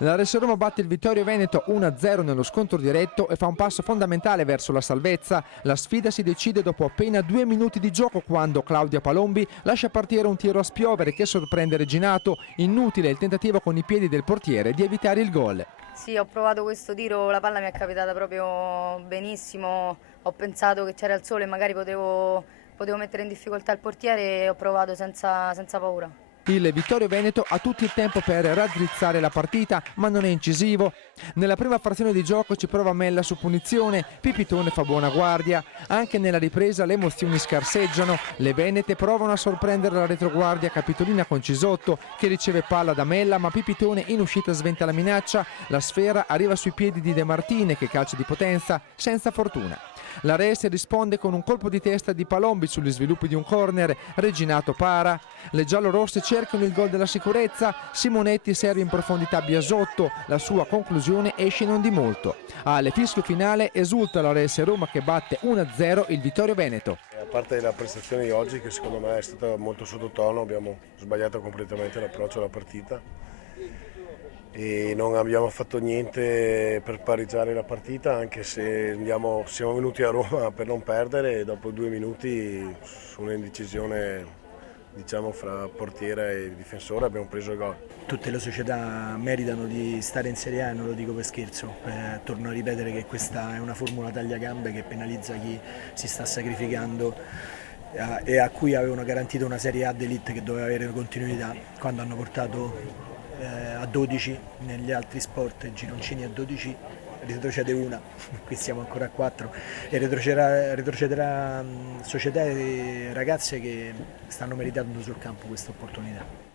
La RS Roma batte il Vittorio Veneto 1-0 nello scontro diretto e fa un passo fondamentale verso la salvezza. La sfida si decide dopo appena 2 minuti di gioco quando Claudia Palombi lascia partire un tiro a spiovere che sorprende Reginato. Inutile il tentativo con i piedi del portiere di evitare il gol. Sì, ho provato questo tiro, la palla mi è capitata proprio benissimo, ho pensato che c'era il sole e magari potevo mettere in difficoltà il portiere e ho provato senza paura. Il Vittorio Veneto ha tutto il tempo per raddrizzare la partita, ma non è incisivo. Nella prima frazione di gioco ci prova Mella su punizione, Pipitone fa buona guardia. Anche nella ripresa le emozioni scarseggiano, le venete provano a sorprendere la retroguardia capitolina con Cisotto, che riceve palla da Mella, ma Pipitone in uscita sventa la minaccia. La sfera arriva sui piedi di De Martine, che calcia di potenza, senza fortuna. La Res risponde con un colpo di testa di Palombi sugli sviluppi di un corner, Reginato para. Le giallorosse cercano il gol della sicurezza, Simonetti serve in profondità Biasotto, la sua conclusione esce non di molto. Alle fischio finale esulta la Res Roma che batte 1-0 il Vittorio Veneto. A parte la prestazione di oggi che secondo me è stata molto sottotono, abbiamo sbagliato completamente l'approccio alla partita e non abbiamo fatto niente per pareggiare la partita, anche se siamo venuti a Roma per non perdere e dopo 2 minuti su un'indecisione diciamo fra portiere e difensore abbiamo preso il gol. Tutte le società meritano di stare in Serie A e non lo dico per scherzo, torno a ripetere che questa è una formula tagliagambe che penalizza chi si sta sacrificando e a cui avevano garantito una Serie A d'élite che doveva avere continuità quando hanno portato a 12 negli altri sport, gironcini a 12 retrocede una, qui siamo ancora a 4 e retrocederà società e ragazze che stanno meritando sul campo questa opportunità.